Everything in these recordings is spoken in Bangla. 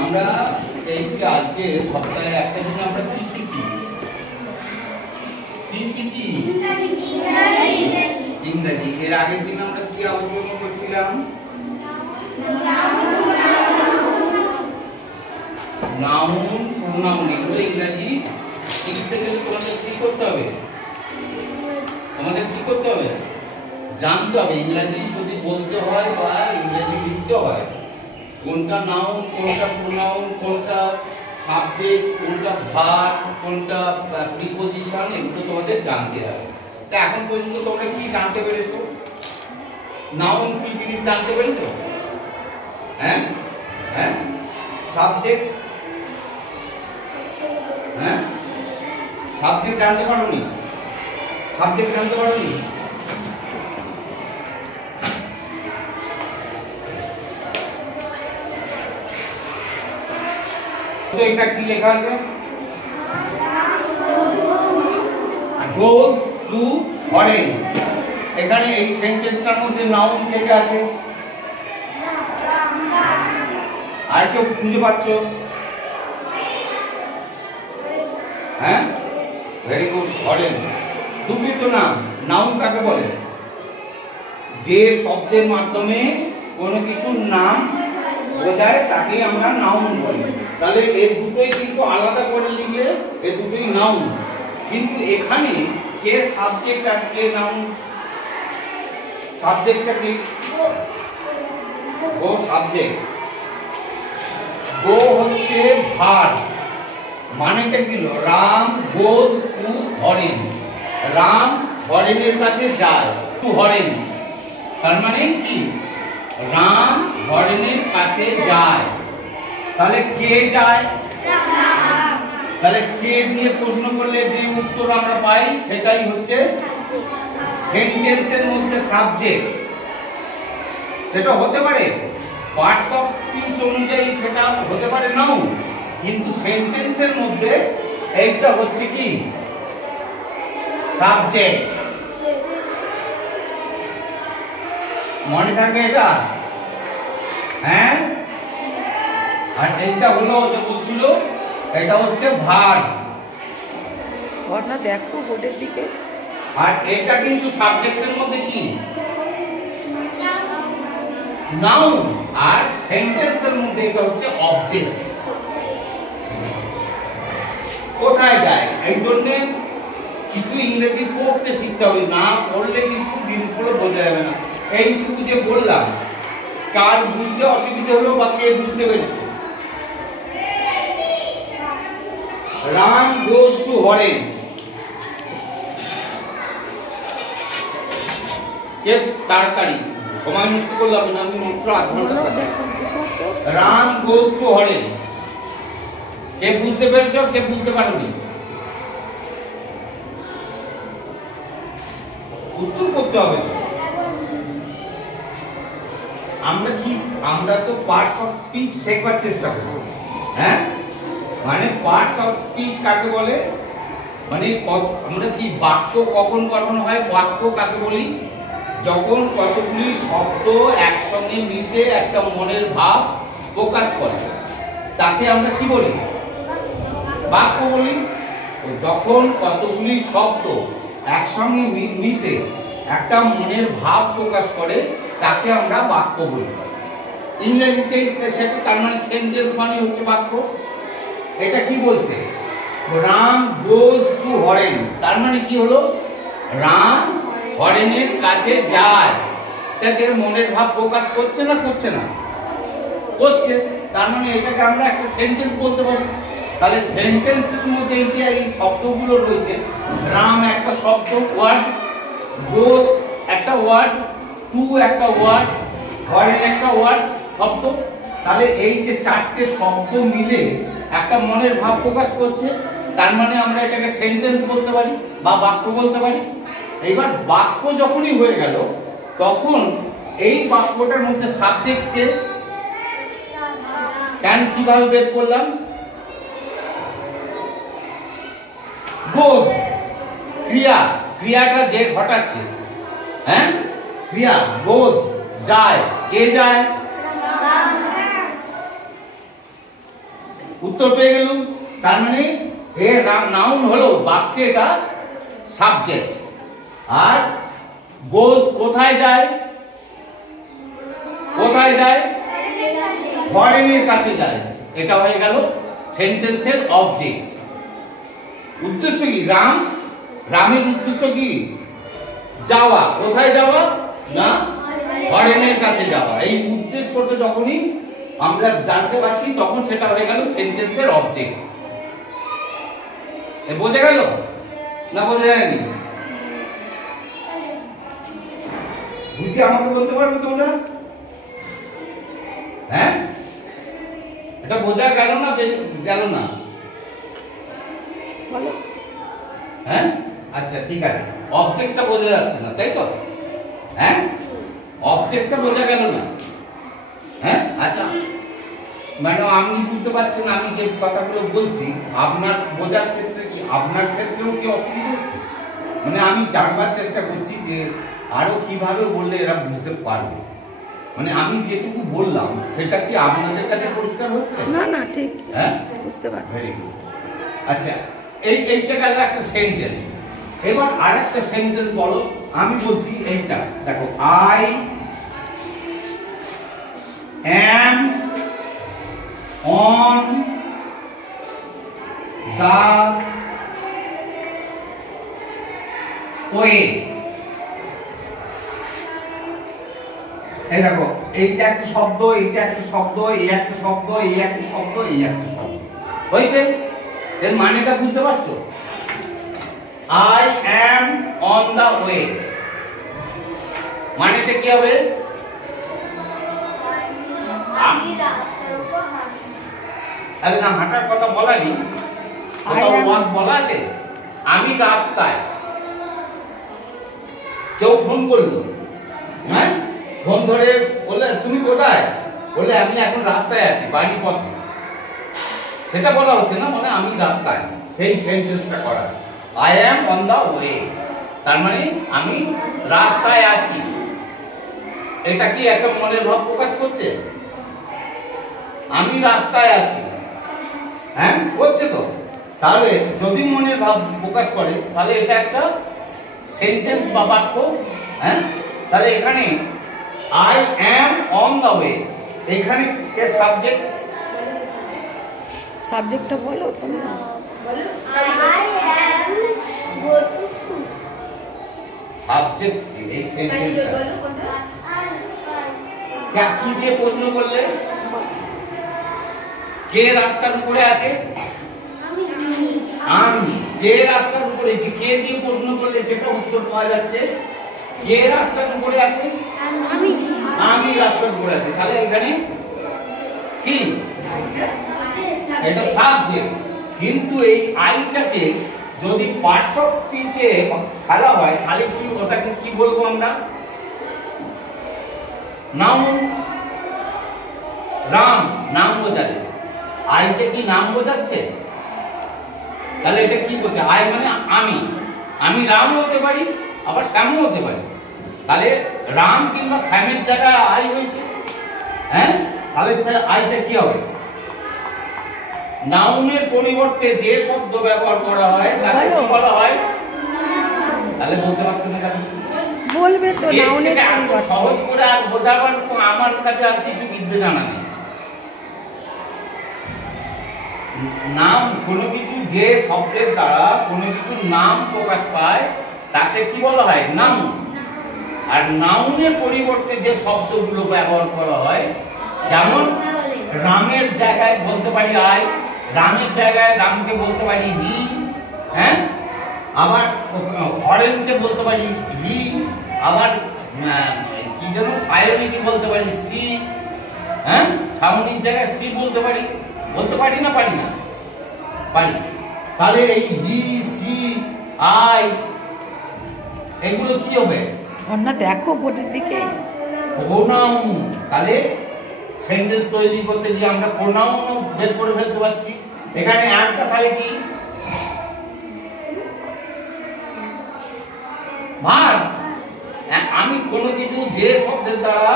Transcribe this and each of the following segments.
আমরা এই যে আজকে সপ্তাহে একটা দিন আমরা কি শিখি? কি শিখি? ইংরেজি। এর আগের দিন আমরা কি আলোচনা করছিলাম? নাউন, প্রোনাউন, এগুলো ইংরেজি শিখতে গেলে তোমাদের কি করতে হবে? আমাদের কি করতে হবে? জানতে হবে। ইংরেজি যদি বলতে হয় বা ইংরেজি লিখতে হয়, কোনটা নাউন, কোনটা প্রোনাউন, কোনটা সাবজেক্ট, কোনটা ভার্ব, কোনটা প্রিপজিশন, এগুলো তোমাদের জানতে হবে। তা এখন পর্যন্ত তোমরা কি জানতে পেরেছো? নাউন কি জিনিস জানতে পেরেছো? হ্যাঁ হ্যাঁ সাবজেক্ট, হ্যাঁ সাবজেক্ট জানতে পারোনি? সাবজেক্ট জানতে পারোনি? তো এটা কি লেখা আছে? goes to foreign। এখানে এই সেন্টেন্সটার মধ্যে নাউন কে কে আছে? আর কেউ খুঁজে পাচ্ছ? হ্যাঁ, ভেরি গুড। ফরেন দুটোই তো নাম। নাউন কাকে বলে? যে শব্দের মাধ্যমে কোনো কিছুর নাম বোঝায় তাকে আমরা নাউন বলি। তাহলে এই দুটোই কিন্তু আলাদা করে লিখলে এই দুটোই নাউন। কিন্তু এখানে কে সাবজেক্ট আর কে নাউন? সাবজেক্টটা কি? গো সাবজেক্ট, গো হচ্ছে ভার্ব। মানেটা কি হলো? Ram goes to Haren. রাম হরেনের কাছে যায়, টু হরেন। তার মানে কি? রাম হরেনের কাছে যায়। তাহলে কে যায়? তাহলে কে দিয়ে প্রশ্ন করলে যে উত্তর আমরা পাই সেটাই হচ্ছে সেন্টেন্সের মধ্যে সাবজেক্ট। সেটা হতে পারে পার্টস অফ স্পিচ অনুযায়ী, সেটা হতে পারে নাউন, কিন্তু সেন্টেন্সের মধ্যে এইটা হচ্ছে কি? সাবজেক্ট। মনে থাকবে এটা? হ্যাঁ। আর এইটা হলো যে বলছিল, এটা হচ্ছে ভার্ব। ঘটনা দেখো বোর্ডের দিকে। আর এটা কিন্তু সাবজেক্টের মধ্যে কি? নাউন। আর সেন্টেন্সের মধ্যে এটা হচ্ছে অবজেক্ট। কোথায় যায়? এই জন্য কিছু ইংরেজি পড়তে শিখতে হবে, না পড়লে কিন্তু জিনিসগুলো বোঝা যাবে না। এইটুকু যে বললাম, কার বুঝতে অসুবিধা হলো বা কে বুঝতে পেরেছে? Ram goes to Haren. কে তাড়াতাড়ি সময় নষ্ট করলাম না, আমি মাত্র আধ ঘন্টা। Ram goes to Haren. কে বুঝতে পেরেছ? কে বুঝতে পারোনি? উত্তর করতে হবে তো। আমরা তো পার্টস অফ স্পিচ শেখার চেষ্টা করছি। হ্যাঁ, মানে পার্টস অফ স্পিচ কাকে বলে? মানে আমরা কি বাক্য কখন গঠন হয়? বাক্য কাকে বলি? যখন কতগুলি শব্দ একসঙ্গে মিশে একটা মনের ভাব প্রকাশ করে, তাকে আমরা কি বলি? বাক্য বলি। যখন কতগুলি শব্দ একসঙ্গে মিশে একটা মনের ভাব প্রকাশ করে, তাকে আমরা বাক্য বলি। ইংরেজিতে সেটা, তার মানে সেন্টেন্স মানে হচ্ছে বাক্য। এটা কি বলছে? Ram goes to Haren. তার মানে কি হলো? রাম হরেনের কাছে যায়। তাকে মনের ভাব প্রকাশ করছে না করছে না? করছে। তার মানে এটাকে আমরা একটা সেন্টেন্স বলতে পারি। তাহলে সেন্টেন্সের মধ্যে এই যে এই শব্দগুলো রয়েছে, রাম একটা শব্দ, ওয়ার্ড, গো একটা ওয়ার্ড, টু একটা ওয়ার্ড, হরেন একটা ওয়ার্ড, শব্দ। তাহলে এই যে চারটে শব্দ মিলে একটা মনের ভাব প্রকাশ করছে, তার মানে আমরা এটাকে সেন্টেন্স বলতে পারি বা বাক্য বলতে পারি। এইবার বাক্য যখনই হয়ে গেল, তখন এই বাক্যটার মধ্যে সাবজেক্টকে কেন কিভাবে বের করলাম? গোজ, ক্রিয়া, ক্রিয়াটা যে ঘটাচ্ছে। হ্যাঁ, ক্রিয়া গোজ, যায়। কে যায়? উত্তর পেয়ে গেলাম। তার মানে এ নাউন হলো বাক্যে এটা সাবজেক্ট। আর গোজ কোথায় যায়? কোথায় যায়? ফরেনের কাছে যায়। এটা হয়ে গেল সেন্টেন্সের অবজেক্ট। উদ্দেশ্য কি? রামের উদ্দেশ্য কি? যাওয়া। কোথায় যাওয়া? না, ফরেনের কাছে যাওয়া। এই উদ্দেশ্যটা যখনই আমরা জানতে পারছি তখন সেটা হয়ে গেল সেন্টেন্সের অবজেক্ট। বোঝা গেল না বোঝা যায়নি? বুঝি আমাকে বলতে পারবে তোমরা? হ্যাঁ, এটা বোঝা গেল না? গেল না? বলো। হ্যাঁ, আচ্ছা ঠিক আছে। অবজেক্টটা বোঝা যাচ্ছে না, তাই তো? হ্যাঁ, অবজেক্টটা বোঝা গেল না? হ্যাঁ, আচ্ছা ম্যাডাম আপনি বুঝতে পারছেন আমি যে কথাগুলো বলছি আপনার বোঝার ক্ষেত্রে কি, আপনার ক্ষেত্রেও কি অসুবিধা হচ্ছে? মানে আমি জানবার চেষ্টা করছি যে আরো কিভাবে বললে এরা বুঝতে পারবে। মানে আমি যেটুকু বললাম সেটা কি আপনাদের কাছে পরিষ্কার হচ্ছে? না না, ঠিক। হ্যাঁ, বুঝতে পারছি। আচ্ছা, এইটা গেল একটা সেন্টেন্স। এবার আরেকটা সেন্টেন্স বলো। আমি বলছি এইটা দেখো, I am on the way। এই দেখো, এইটা একটা শব্দ, এইটা একটা শব্দ, এই একটা শব্দ, এই একটা শব্দ, এই একটা শব্দ হয়েছে। এর মানেটা বুঝতে পারছো? I am on the way মানেটা কি হবে? আমি রাস্তার উপর হাঁটছি। আরে না, হাঁটার কথা বলানি, ওয়াক বলা আছে। আমি রাস্তায়। কেউ ফোন করলো, হ্যাঁ, ফোন ধরে বললে তুমি কোথায়? বলে আমি এখন রাস্তায় আছি, বাড়ির পথে। সেটা বলা হচ্ছে না, মানে আমি রাস্তায়। সেই সেন্টেন্সটা করা আছে, I am on the way। তার মানে আমি রাস্তায় আছি। এটা কি একটা মনের ভাব প্রকাশ করছে? আমি রাস্তায় আছি, হ্যাঁ করছে তো। তাহলে যদি মনের ভাব প্রকাশ করে তাহলে এটা একটা সেন্টেন্স বা বাক্য। হ্যাঁ, তাহলে এখানে I am on the way, এখানে কে সাবজেক্ট? সাবজেক্টটা বলো তোমরা। I am go to school। Subject এই সেন্টেন্সটা কি দিয়ে প্রশ্ন করলে? কে রাস্তার উপরে আছে? আমি। কে রাস্তার উপরে? কে দিয়ে প্রশ্ন করলে যেটা উত্তর পাওয়া যাচ্ছে, কে রাস্তার উপরে আছে? আমি রাস্তার উপরে আছি। তাহলে এখানে কি? এটা সাবজেক্ট। কিন্তু এই আইটাকে যদি পার্টস অফ স্পিচে ফেলা হয় তাহলে কি ওটাকে কি বলবো আমরা? নাউন। নাম বোঝালে আইটা কি নাম বোঝাচ্ছে? তাহলে এটা কি বলছে? আই মানে আমি রাম হতে পারি, আবার শ্যামও হতে পারি। তাহলে রাম কিংবা শ্যামের জায়গায় আই হয়েছে। হ্যাঁ, তাহলে আইটা কি হবে? নাউনের পরিবর্তে যে শব্দ ব্যবহার করা হয় তাকে কি বলা হয়? তাহলে বলতে পারছো না কেন? বলবে তো নাউনের পরিবর্তে। সহজ করে আর বোঝাবার তো আমার কাছে আর কিছু বিদ্যে জানা নেই। নাম কোনো কিছু, যে শব্দের দ্বারা কোনো কিছুর নাম প্রকাশ পায় তাকে কি বলা হয়? নাউন। আর নাউনের পরিবর্তে যে শব্দগুলো ব্যবহার করা হয়, যেমন রামের জায়গায় বলতে পারি আই, রামের জায়গায় রামকে বলতে পারি হি। হ্যাঁ, আবার হরেনকে বলতে পারি হি, আবার কি যেন সায়নীকে বলতে পারি সি। হ্যাঁ, সাউনির জায়গায় সি বলতে পারি না? পারি না? পারি। তাহলে এই হি, সি, আই এগুলো কি হবে? না, দেখো বোর্ডের দিকে। প্রোনাউন। তাহলে সেন্টেন্স তৈরি করতে গিয়ে আমরা প্রোনাউনও বের করে ফেলতে পারছি। এখানে একটা তাহলে কি? ভার্ব। আমি কোনো কিছু যে শব্দের দ্বারা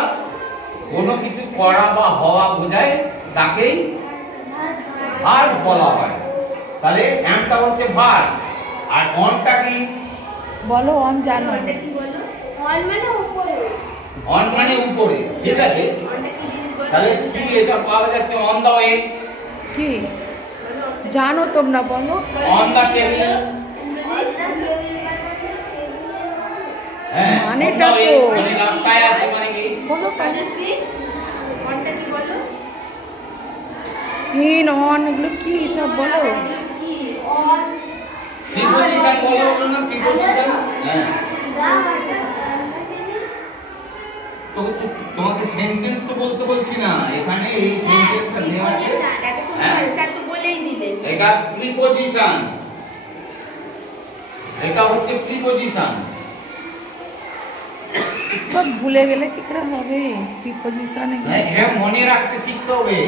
কোনো কিছু করা বা হওয়া বোঝায় তাকেই ভার্ব বলা হয়। তাহলে অ্যামটা হচ্ছে ভার্ব আর অনটা কি? বলো অন জানো। অন মানে উপরে। অন মানে উপরে, ঠিক আছে। তাহলে কি এটা পাওয়া যাচ্ছে অন দা ওয়ে, কি জানো তোমরা বলো? On the table. হ্যাঁ, মানেটা on the way, তো। মানে রাস্তায় আছে মানে কি? বলো সব অনটা কি বলো? ইন অন এগুলো কি সব বলো। কি অন প্রিপজিশন বলো না, প্রিপজিশন। হ্যাঁ, তোমাকে সেন্টেন্স তো বলতে বলছি না, এখানে এই সেন্টেন্সটা দেওয়া আছে। হ্যাঁ, এটা তো বলেই নিলে। এটা প্রিপজিশন, এটা হচ্ছে প্রিপজিশন। সব ভুলে গেলে কি করে হবে প্রিপজিশন এগুলো? হ্যাঁ, মনে রাখতে শিখতে হবে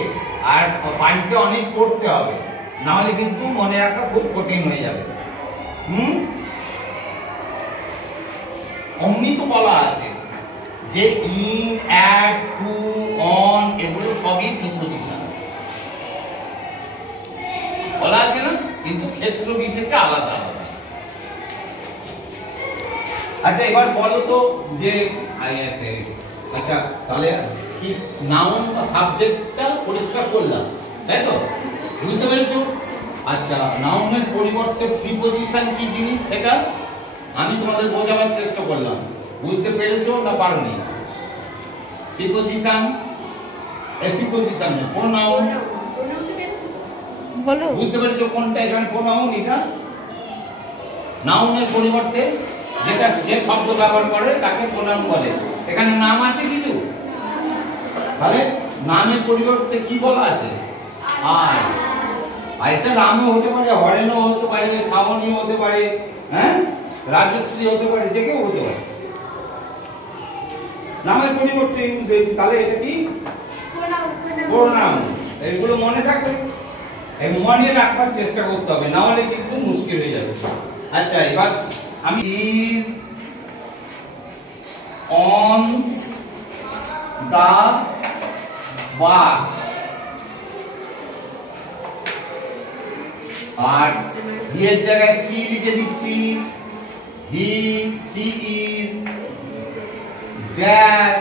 আর বাড়িতে অনেক পড়তে হবে, না হলে কিন্তু মনে রাখা খুব কঠিন হয়ে যাবে। অমনি তো বলা আছে যে ইন, অ্যাট, টু, অন এগুলো সবই প্রিপজিশন বলা আছে না, কিন্তু ক্ষেত্র বিশেষে আলাদা আলাদা। আচ্ছা এবার বলো তো যে আছে, আচ্ছা তাহলে কি নাউন বা সাবজেক্টটা পরিষ্কার করলাম, তাই তো? বুঝতে পেরেছো? আচ্ছা, নাউনের পরিবর্তে প্রিপজিশন কি জিনিস সেটা আমি তোমাদের বোঝাবার চেষ্টা করলাম। বুঝতে পেরেছো না পারোনি? প্রিপজিশন, প্রিপজিশন না প্রোনাউন। বলো বুঝতে পেরেছো কোনটা এখানে প্রোনাউন? এটা নাউনের পরিবর্তে যেটা যে শব্দ ব্যবহার করে তাকে প্রোনাউন বলে। এখানে নাম আছে কিছু, তাহলে নামের পরিবর্তে কি বলা আছে? আই। আর এটা নামও হতে পারে, হরেনও হতে পারে, শ্রাবণী হতে পারে, হ্যাঁ, রাজশ্রী হতে পারে, যে কেউ হতে পারে। নামের পরিবর্তে ইউজ হয়েছে, তাহলে এটা কি প্রোনাউন। এগুলো মনে থাকবে, এই মনে রাখবার চেষ্টা করতে হবে, না হলে কিন্তু মুশকিল হয়ে যাবে। আচ্ছা এবার আমি ইজ অন দা বাস, আর হি এর জায়গায় সি লিখে দিচ্ছি। হি, সি ইজ ড্যাশ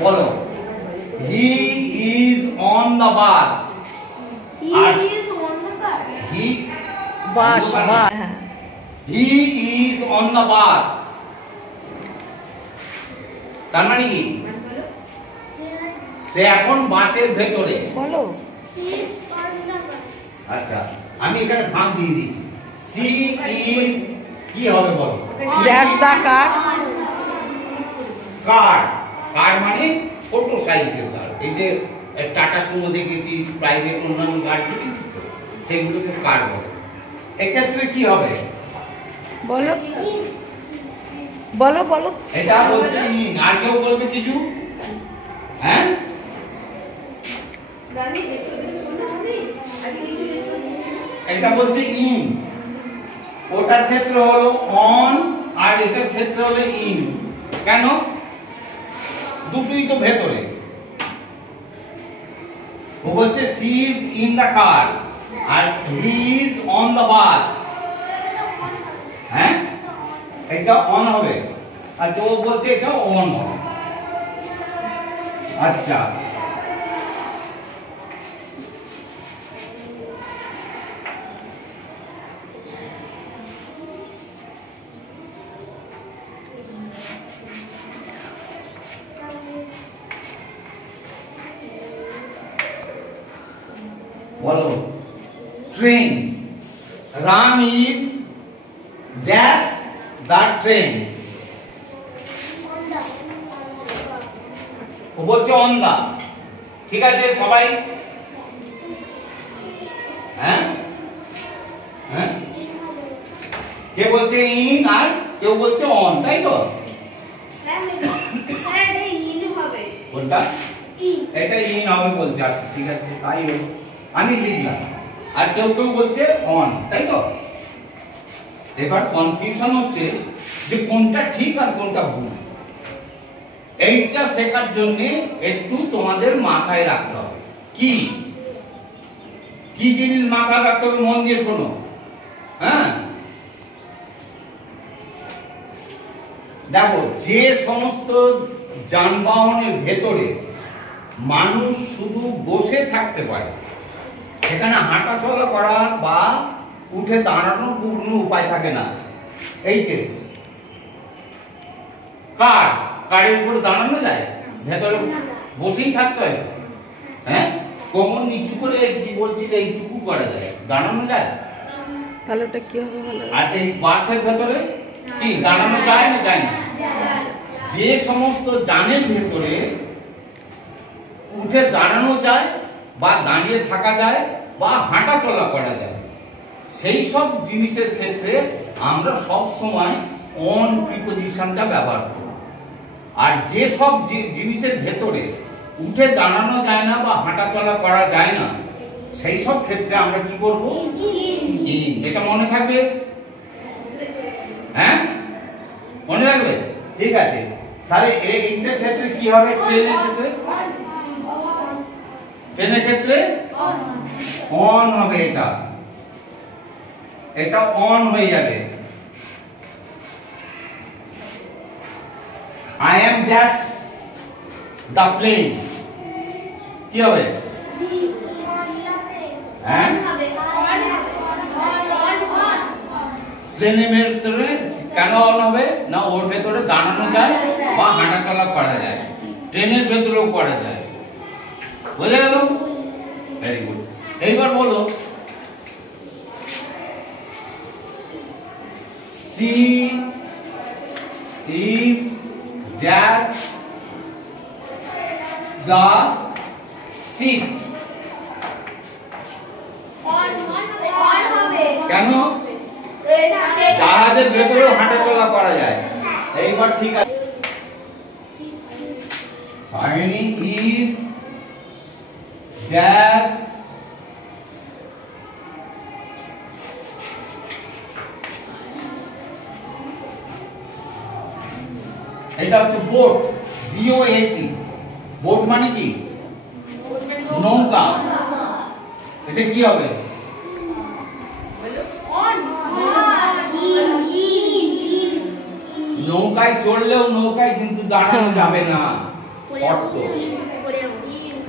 বলো। হি ইজ অন দা বাস। হি বাস বাস হ্যাঁ। হি ইজ অন দা বাস, তার মানে কি? সে এখন বাসের ভেতরে। বলো আচ্ছা আমি এখানে ভাগ দিয়ে দিয়েছি। সি ইজ কি হবে বলো? ড্যাশ দা কার। কার, কার মানে ছোট সাইজের কার। এই যে টাটা সুমো দেখেছিস, প্রাইভেট অন্যান্য কার দেখেছিস তো, সেগুলোকে কার বলে। এক্ষেত্রে কি হবে? বলো বলো বলো এটা বলছে ইন, আর কেউ বলবে কিছু? হ্যাঁ, এটা বলছে ইন, ওটার ক্ষেত্রে হলো অন আর এটার ক্ষেত্রে হলো ইন। কেন? দুটোই তো ভেতরে। ও বলছে she is in the car আর he is on the bus. হ্যাঁ, এটা অন হবে। আচ্ছা ও বলছে এটা অন হবে। আচ্ছা বলো। Train, Ram is dash the train. ও বলছে অন দা। ঠিক আছে সবাই? হ্যাঁ হ্যাঁ, কে বলছে ইন আর কেউ বলছে অন, তাই তো? কোনটা? এটা ইন হবে বলছে। আচ্ছা ঠিক আছে, তাই হলো, আমি লিখলাম। আর কেউ কেউ বলছে অন, তাই তো? এবার কনফিউশন হচ্ছে যে কোনটা ঠিক আর কোনটা ভুল। এইটা শেখার জন্য একটু তোমাদের মাথায় রাখতে হবে। কি কি জিনিস মাথায় রাখতে হবে মন দিয়ে শোনো। হ্যাঁ, দেখো, যে সমস্ত যানবাহনের ভেতরে মানুষ শুধু বসে থাকতে পারে, সেখানে হাঁটা চলা করা বা উঠে দাঁড়ানোর কোনো উপায় থাকে না। এই যে কারের উপরে দাঁড়ানো যায়, ভেতরে বসেই থাকতে হয়। হ্যাঁ, কোমর নিচু করে কি বলছি যে এইটুকু করা যায়, দাঁড়ানো যায়। তাহলে ওটা কি হবে বলো? আর এই বাসের ভেতরে কি দাঁড়ানো যায় না, যায় না? যে সমস্ত যানের ভেতরে উঠে দাঁড়ানো যায় বা দাঁড়িয়ে থাকা যায় বা হাঁটা চলা করা যায়, সেই সব জিনিসের ক্ষেত্রে আমরা সব সময় অন প্রিপজিশনটা ব্যবহার করি। আর যে সব জিনিসের ভেতরে উঠে দাঁড়ানো যায় না বা হাঁটা চলা করা যায় না, সেই সব ক্ষেত্রে আমরা কি করব? ইন। এটা মনে থাকবে? হ্যাঁ, মনে থাকবে? ঠিক আছে। তাহলে এইটার ক্ষেত্রে কি হবে? ট্রেনের ক্ষেত্রে অন হবে। এটা অন হয়ে যাবে। I am dash the plane, কি হবে? হ্যাঁ, প্লেনের ভেতরে কেন অন হবে না? ওর ভেতরে দাঁড়ানো যায় বা হাঁটা চলা করা যায়, ট্রেনের ভেতরেও করা যায়। বুঝে গেল? Very good. এইবার বলো, she is dash the seat, কেন? জাহাজের ভেতরেও হাঁটা চলা করা যায়। এইবার ঠিক আছে। সাইনি ইজ dash এটা হচ্ছে বোট, BOAT। বোট মানে কি? নৌকা। এটা কি হবে? নৌকায় চড়লেও নৌকায় কিন্তু দাঁড়ানো যাবে না, শর্ত।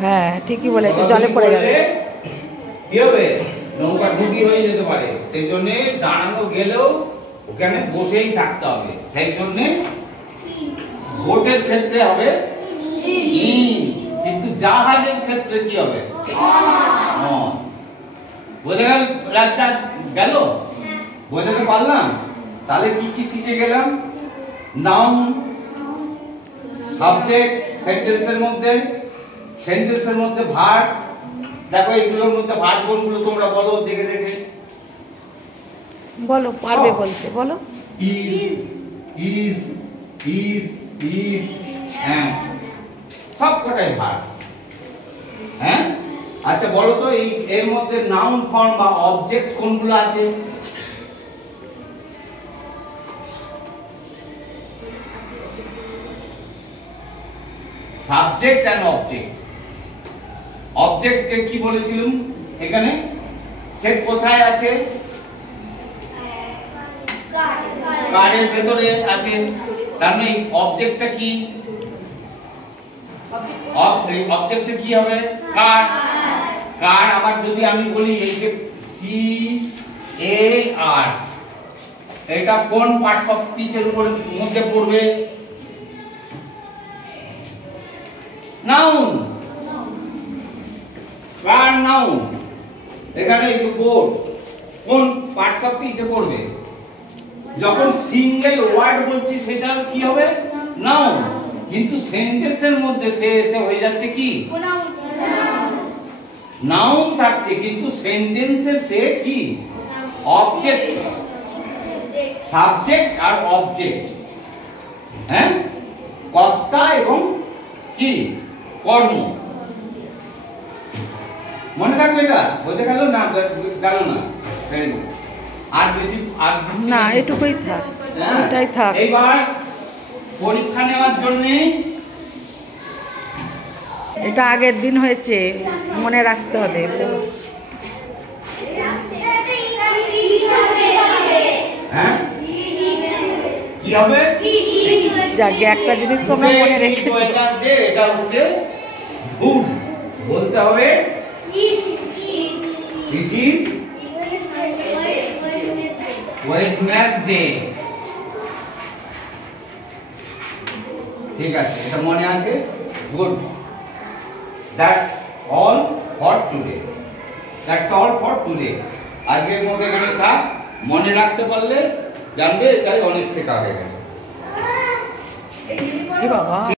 হ্যাঁ, ঠিকই বলেছো, জলে পড়ে যাবে। কি হবে? নৌকা ডুবি হয়ে যেতে পারে, সেই জন্য দাঁড়ানো গেলেও ওখানে বসেই থাকতে হবে। সেই জন্য বোটের ক্ষেত্রে হবে ইন, কিন্তু জাহাজের ক্ষেত্রে কি হবে? অন। বোঝা গেল? বোঝাতে পারলাম? তাহলে কি কি শিখে গেলাম? নাউন, সাবজেক্ট সেন্টেন্সের মধ্যে ভার্ব। দেখো এগুলোর মধ্যে ভার্ব কোনগুলো তোমরা বলো দেখে দেখে। বলো, পারবে বলতে, বলো। ইজ and সব কটাই ভার্ব। হ্যাঁ, আচ্ছা বলো তো এর মধ্যে নাউন ফর্ম বা অবজেক্ট কোনগুলো আছে? Subject and object. অবজেক্ট কে কি বলেছিলাম এখানে? সে কোথায় আছে? কারের ভেতরে আছে। তার মানে অবজেক্টটা কি? অবজেক্টটা কি হবে? কার। কার আবার যদি আমি বলি এই যে CAR, এটা কোন পার্টস অফ স্পিচের উপরে মধ্যে পড়বে? নাউন। কার নাউন। এখানে এই যে বোর্ড কোন পার্টস অফ স্পিচে পড়বে? যখন সিঙ্গেল ওয়ার্ড বলছি সেটা কি হবে? নাউন। কিন্তু সেন্টেন্সের মধ্যে সে এসে হয়ে যাচ্ছে কি? নাউন থাকছে, কিন্তু সেন্টেন্সের সে কি? অবজেক্ট। সাবজেক্ট আর অবজেক্ট, হ্যাঁ, কর্তা এবং কি কর্ম। মনে থাকবে এটা? বোঝা গেল না? গেল না? আর বেশি আর না, এটুকুই থাক। হ্যাঁ? এটাই থাক। এইবার পরীক্ষা নেওয়ার জন্য এটা আগের দিন হয়েছে, মনে রাখতে হবে। হ্যাঁ কি হবে? যাকে একটা জিনিস তোমরা মনে রেখেছো। এটা হচ্ছে ভুল, বলতে হবে ইট ইজ ওয়েডনেসডে। ঠিক আছে, এটা মনে আছে? Good. That's all for today. That's all for today. আজকের মতো এখানে থাক। মনে রাখতে পারলে জানবে এটাই অনেক শেখা হয়ে গেছে। এ বাবা।